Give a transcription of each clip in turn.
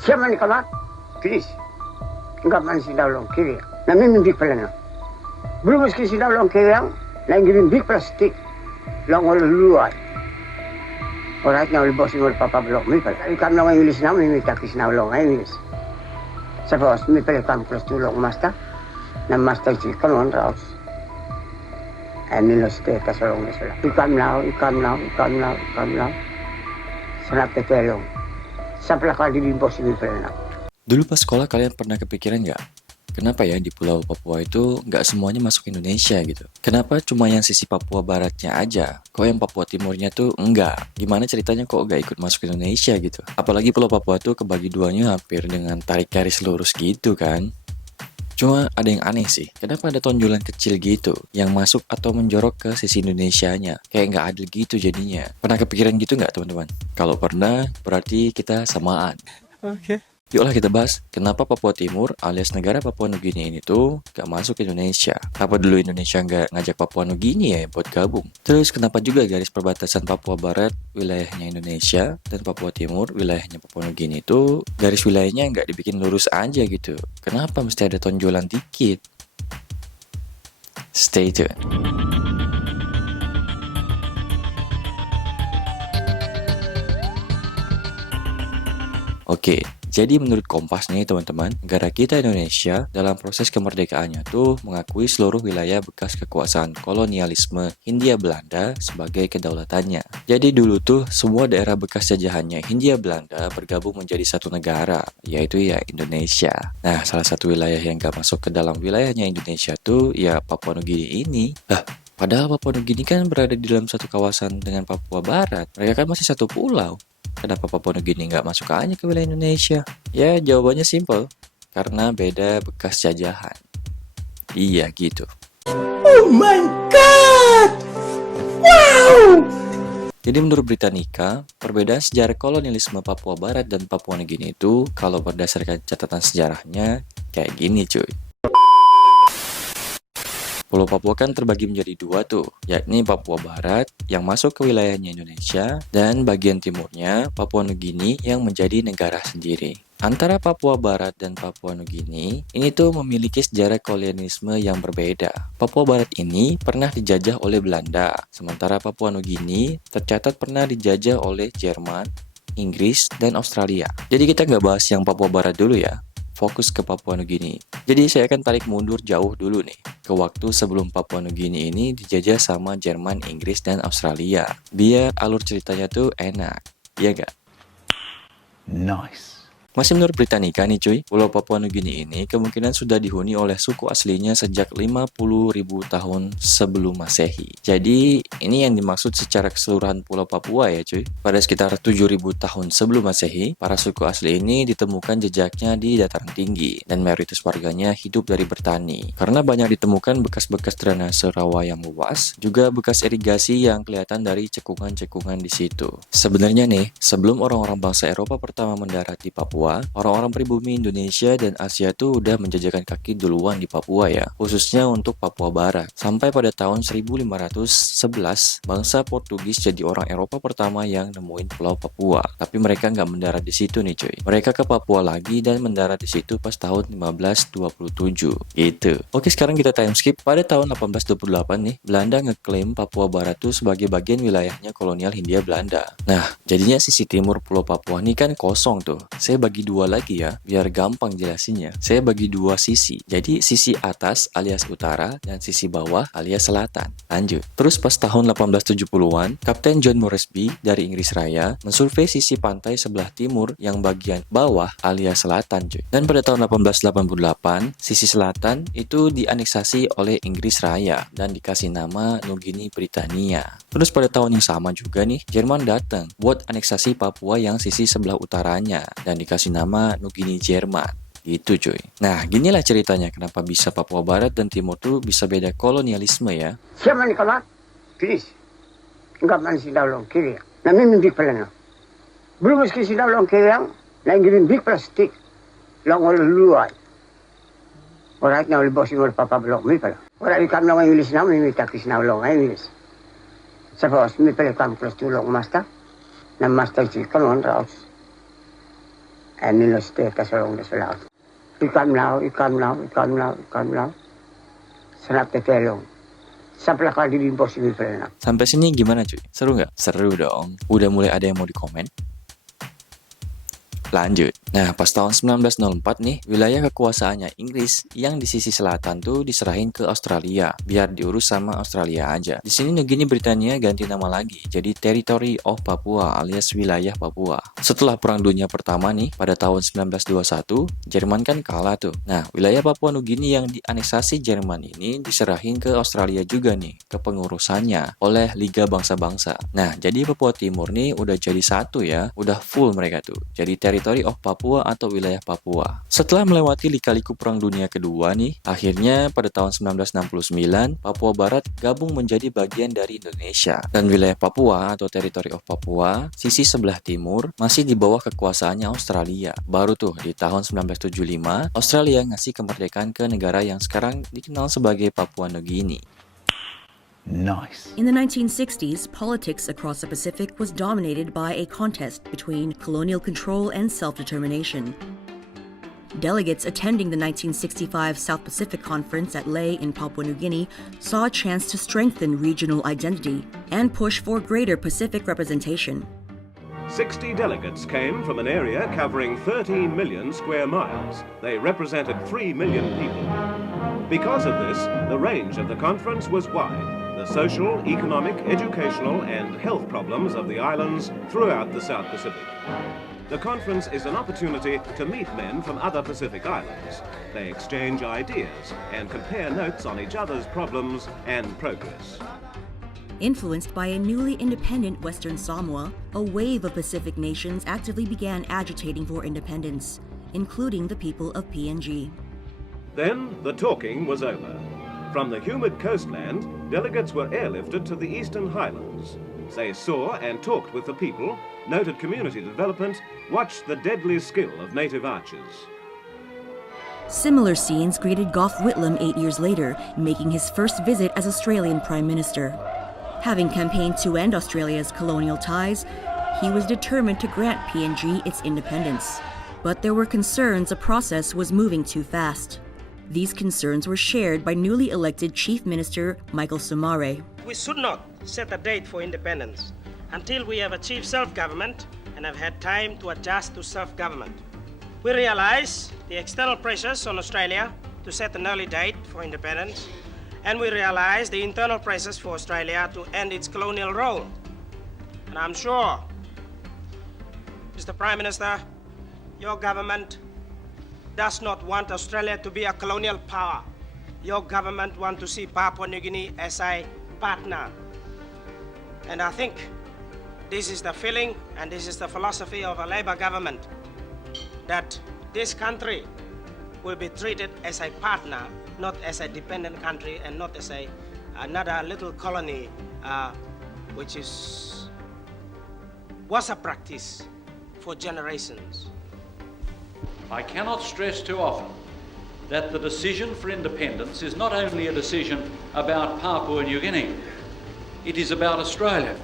Siapa ni kamat? Kiris. Enggak man si daulong kiri. Namin big pala na. Belum meski si daulong kiri yang lain big plastik. Long ol luai. Orang na ol boss ngol papa blok mi pala. Ikan na English na mi takis na long English. Sapos mi pala kam kelas tulong master. Na master si kanon raus. Nilos te kasolong na sila. Ikan now. Sanap te telong. Sampai kali di bos mi pala na. Dulu pas sekolah kalian pernah kepikiran nggak? Kenapa ya di Pulau Papua itu nggak semuanya masuk Indonesia gitu? Kenapa cuma yang sisi Papua Baratnya aja? Kok yang Papua Timurnya tuh enggak? Gimana ceritanya kok nggak ikut masuk Indonesia gitu? Apalagi Pulau Papua tuh kebagi duanya hampir dengan tarik garis lurus gitu kan? Cuma ada yang aneh sih, kenapa ada tonjolan kecil gitu yang masuk atau menjorok ke sisi Indonesianya? Kayak nggak adil gitu jadinya. Pernah kepikiran gitu nggak teman-teman? Kalau pernah, berarti kita samaan. Oke. Yuklah kita bahas, kenapa Papua Timur alias negara Papua Nugini ini tuh gak masuk ke Indonesia? Apa dulu Indonesia gak ngajak Papua Nugini ya buat gabung? Terus kenapa juga garis perbatasan Papua Barat wilayahnya Indonesia dan Papua Timur wilayahnya Papua Nugini itu garis wilayahnya gak dibikin lurus aja gitu? Kenapa mesti ada tonjolan dikit? Stay tuned. Oke, jadi menurut Kompas nih teman-teman, negara kita Indonesia dalam proses kemerdekaannya tuh mengakui seluruh wilayah bekas kekuasaan kolonialisme Hindia Belanda sebagai kedaulatannya. Jadi dulu tuh semua daerah bekas jajahannya Hindia Belanda bergabung menjadi satu negara, yaitu ya Indonesia. Nah, salah satu wilayah yang gak masuk ke dalam wilayahnya Indonesia tuh ya Papua Nugini ini. Padahal Papua Nugini kan berada di dalam satu kawasan dengan Papua Barat. Mereka kan masih satu pulau. Kenapa Papua Nugini nggak masuk aja ke wilayah Indonesia? Ya, jawabannya simpel. Karena beda bekas jajahan. Iya, gitu. Oh my god! Wow! Jadi menurut Britannica, perbedaan sejarah kolonialisme Papua Barat dan Papua Nugini itu, kalau berdasarkan catatan sejarahnya, kayak gini cuy. Pulau Papua kan terbagi menjadi dua tuh, yakni Papua Barat yang masuk ke wilayahnya Indonesia dan bagian timurnya Papua Nugini yang menjadi negara sendiri. Antara Papua Barat dan Papua Nugini, ini tuh memiliki sejarah kolonialisme yang berbeda. Papua Barat ini pernah dijajah oleh Belanda, sementara Papua Nugini tercatat pernah dijajah oleh Jerman, Inggris, dan Australia. Jadi kita nggak bahas yang Papua Barat dulu ya. Fokus ke Papua Nugini. Jadi saya akan tarik mundur jauh dulu nih, ke waktu sebelum Papua Nugini ini dijajah sama Jerman, Inggris, dan Australia. Biar alur ceritanya tuh enak, iya gak? Nice. Masih menurut Britannica nih cuy, Pulau Papua Nugini ini kemungkinan sudah dihuni oleh suku aslinya sejak 50.000 tahun sebelum Masehi. Jadi ini yang dimaksud secara keseluruhan Pulau Papua ya cuy. Pada sekitar 7.000 tahun sebelum Masehi, para suku asli ini ditemukan jejaknya di dataran tinggi dan mayoritas warganya hidup dari bertani. Karena banyak ditemukan bekas-bekas drainase rawa yang luas, juga bekas irigasi yang kelihatan dari cekungan-cekungan di situ. Sebenarnya nih, sebelum orang-orang bangsa Eropa pertama mendarat di Papua, orang-orang pribumi Indonesia dan Asia tuh udah menjajakan kaki duluan di Papua ya, khususnya untuk Papua Barat. Sampai pada tahun 1511, bangsa Portugis jadi orang Eropa pertama yang nemuin Pulau Papua. Tapi mereka nggak mendarat di situ nih cuy. Mereka ke Papua lagi dan mendarat di situ pas tahun 1527. Gitu. Oke, sekarang kita time skip. Pada tahun 1828 nih, Belanda ngeklaim Papua Barat tuh sebagai bagian wilayahnya kolonial Hindia Belanda. Nah, jadinya sisi timur Pulau Papua ini kan kosong tuh. Saya bagi dua lagi ya, biar gampang jelasinnya. Saya bagi dua sisi. Jadi sisi atas alias utara dan sisi bawah alias selatan. Lanjut. Terus pas tahun 1870-an, Kapten John Moresby dari Inggris Raya mensurvei sisi pantai sebelah timur yang bagian bawah alias selatan cuy. Dan pada tahun 1888, sisi selatan itu dianeksasi oleh Inggris Raya dan dikasih nama Nugini Britania. Terus pada tahun yang sama juga nih, Jerman datang buat aneksasi Papua yang sisi sebelah utaranya dan dikasih nama Nugini Jerman. Gitu cuy. Nah, ginilah ceritanya kenapa bisa Papua Barat dan Timur tuh bisa beda kolonialisme ya. Siapa ni kamat? Kiris. Enggak man si daulong kiri. Namin big pala na. Belum meski si daulong kiri yang lain big plastik. Long ol luai. Orang na ol boss ngol papa blok mi pala. Orang ikan na English na mi takis na long English. Sapos mi pala kam kelas tulong master. Na master si kanon raus. En ni los tetas along the south. Ikan lao. Senap tetelong. Sampai kali di impossible pernah. Sampai sini gimana cuy? Seru nggak? Seru dong. Udah mulai ada yang mau dikomen? Lanjut. Nah, pas tahun 1904 nih, wilayah kekuasaannya Inggris yang di sisi selatan tuh diserahin ke Australia, biar diurus sama Australia aja. Di sini negeri Britania ganti nama lagi, jadi Territory of Papua alias wilayah Papua. Setelah Perang Dunia Pertama nih, pada tahun 1921, Jerman kan kalah tuh. Nah, wilayah Papua Nugini yang dianeksasi Jerman ini diserahin ke Australia juga nih, ke pengurusannya oleh Liga Bangsa-Bangsa. Nah, jadi Papua Timur nih udah jadi satu ya, udah full mereka tuh. Jadi Territory of Papua atau wilayah Papua. Setelah melewati lika-liku Perang Dunia Kedua nih, akhirnya pada tahun 1969, Papua Barat gabung menjadi bagian dari Indonesia. Dan wilayah Papua atau Territory of Papua, sisi sebelah timur, masih di bawah kekuasaannya Australia. Baru tuh di tahun 1975, Australia ngasih kemerdekaan ke negara yang sekarang dikenal sebagai Papua Nugini. Nice. In the 1960s, politics across the Pacific was dominated by a contest between colonial control and self-determination. Delegates attending the 1965 South Pacific Conference at Lae in Papua New Guinea saw a chance to strengthen regional identity and push for greater Pacific representation. 60 delegates came from an area covering 13 million square miles. They represented 3 million people. Because of this, the range of the conference was wide. The social, economic, educational and health problems of the islands throughout the South Pacific. The conference is an opportunity to meet men from other Pacific islands. They exchange ideas and compare notes on each other's problems and progress. Influenced by a newly independent Western Samoa, a wave of Pacific nations actively began agitating for independence, including the people of PNG. Then the talking was over. From the humid coastland, delegates were airlifted to the Eastern Highlands. They saw and talked with the people, noted community development, watched the deadly skill of native archers. Similar scenes greeted Gough Whitlam 8 years later, making his first visit as Australian Prime Minister. Having campaigned to end Australia's colonial ties, he was determined to grant PNG its independence. But there were concerns a process was moving too fast. These concerns were shared by newly elected Chief Minister Michael Somare. We should not set a date for independence until we have achieved self-government and have had time to adjust to self-government. We realize the external pressures on Australia to set an early date for independence, and we realize the internal pressures for Australia to end its colonial role. And I'm sure, Mr. Prime Minister, your government does not want Australia to be a colonial power. Your government wants to see Papua New Guinea as a partner. And I think this is the feeling and this is the philosophy of a Labour government, that this country will be treated as a partner, not as a dependent country and not as another little colony, which was a practice for generations. I cannot stress too often that the decision for independence is not only a decision about Papua New Guinea, it is about Australia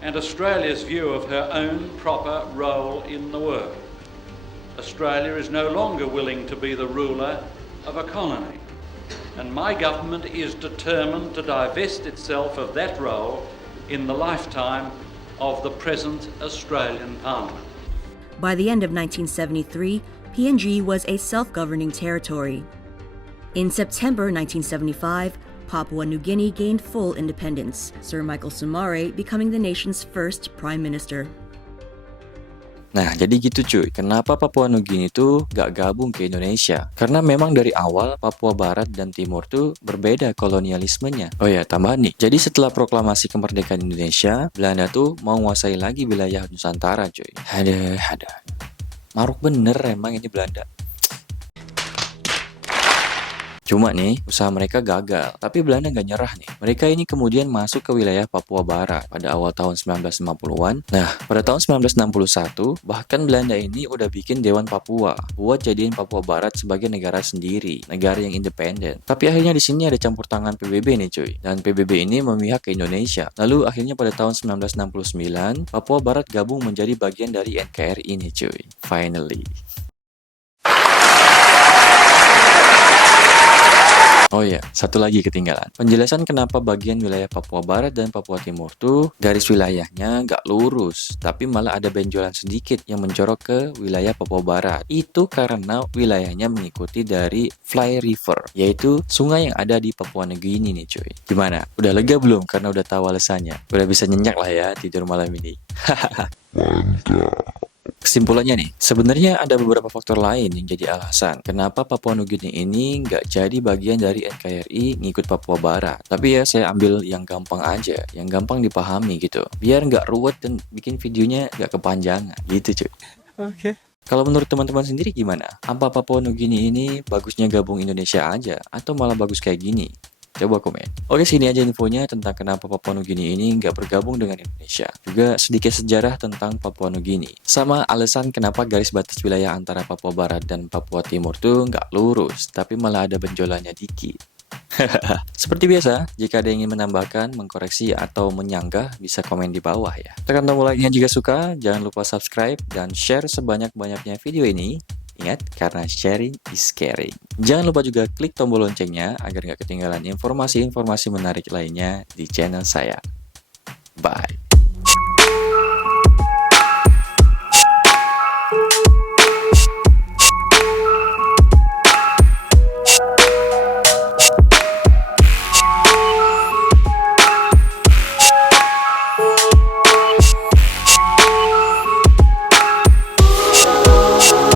and Australia's view of her own proper role in the world. Australia is no longer willing to be the ruler of a colony, and my government is determined to divest itself of that role in the lifetime of the present Australian Parliament. By the end of 1973, PNG was a self-governing territory. In September 1975, Papua New Guinea gained full independence, Sir Michael Somare becoming the nation's first prime minister. Nah, jadi gitu cuy. Kenapa Papua New Guinea itu gak gabung ke Indonesia? Karena memang dari awal Papua Barat dan Timur tuh berbeda kolonialismenya. Oh ya, tambahan nih. Jadi setelah proklamasi kemerdekaan Indonesia, Belanda tuh mau menguasai lagi wilayah Nusantara cuy. Maruk bener emang ini Belanda. Cuma nih, usaha mereka gagal. Tapi Belanda nggak nyerah nih. Mereka ini kemudian masuk ke wilayah Papua Barat pada awal tahun 1950-an. Nah, pada tahun 1961, bahkan Belanda ini udah bikin Dewan Papua buat jadiin Papua Barat sebagai negara sendiri, negara yang independen. Tapi akhirnya di sini ada campur tangan PBB nih cuy. Dan PBB ini memihak ke Indonesia. Lalu akhirnya pada tahun 1969, Papua Barat gabung menjadi bagian dari NKRI nih cuy. Finally. Oh iya, satu lagi ketinggalan. Penjelasan kenapa bagian wilayah Papua Barat dan Papua Timur tuh garis wilayahnya nggak lurus, tapi malah ada benjolan sedikit yang menjorok ke wilayah Papua Barat. Itu karena wilayahnya mengikuti dari Fly River, yaitu sungai yang ada di Papua Nugini nih cuy. Gimana? Udah lega belum karena udah tahu alasannya? Udah bisa nyenyak lah ya tidur malam ini. Kesimpulannya nih, sebenarnya ada beberapa faktor lain yang jadi alasan kenapa Papua Nugini ini nggak jadi bagian dari NKRI ngikut Papua Barat. Tapi ya saya ambil yang gampang aja, yang gampang dipahami gitu. Biar nggak ruwet dan bikin videonya nggak kepanjangan gitu cuy. Oke. Kalau menurut teman-teman sendiri gimana? Apa Papua Nugini ini bagusnya gabung Indonesia aja atau malah bagus kayak gini? Coba komen. Oke, sini aja infonya tentang kenapa Papua Nugini ini nggak bergabung dengan Indonesia. Juga sedikit sejarah tentang Papua Nugini. Sama alasan kenapa garis batas wilayah antara Papua Barat dan Papua Timur tuh nggak lurus, tapi malah ada benjolannya dikit. Seperti biasa, jika ada yang ingin menambahkan, mengkoreksi, atau menyanggah, bisa komen di bawah ya. Tekan tombol like-nya jika suka, jangan lupa subscribe, dan share sebanyak-banyaknya video ini. Ingat, karena sharing is caring. Jangan lupa juga klik tombol loncengnya agar nggak ketinggalan informasi-informasi menarik lainnya di channel saya. Bye.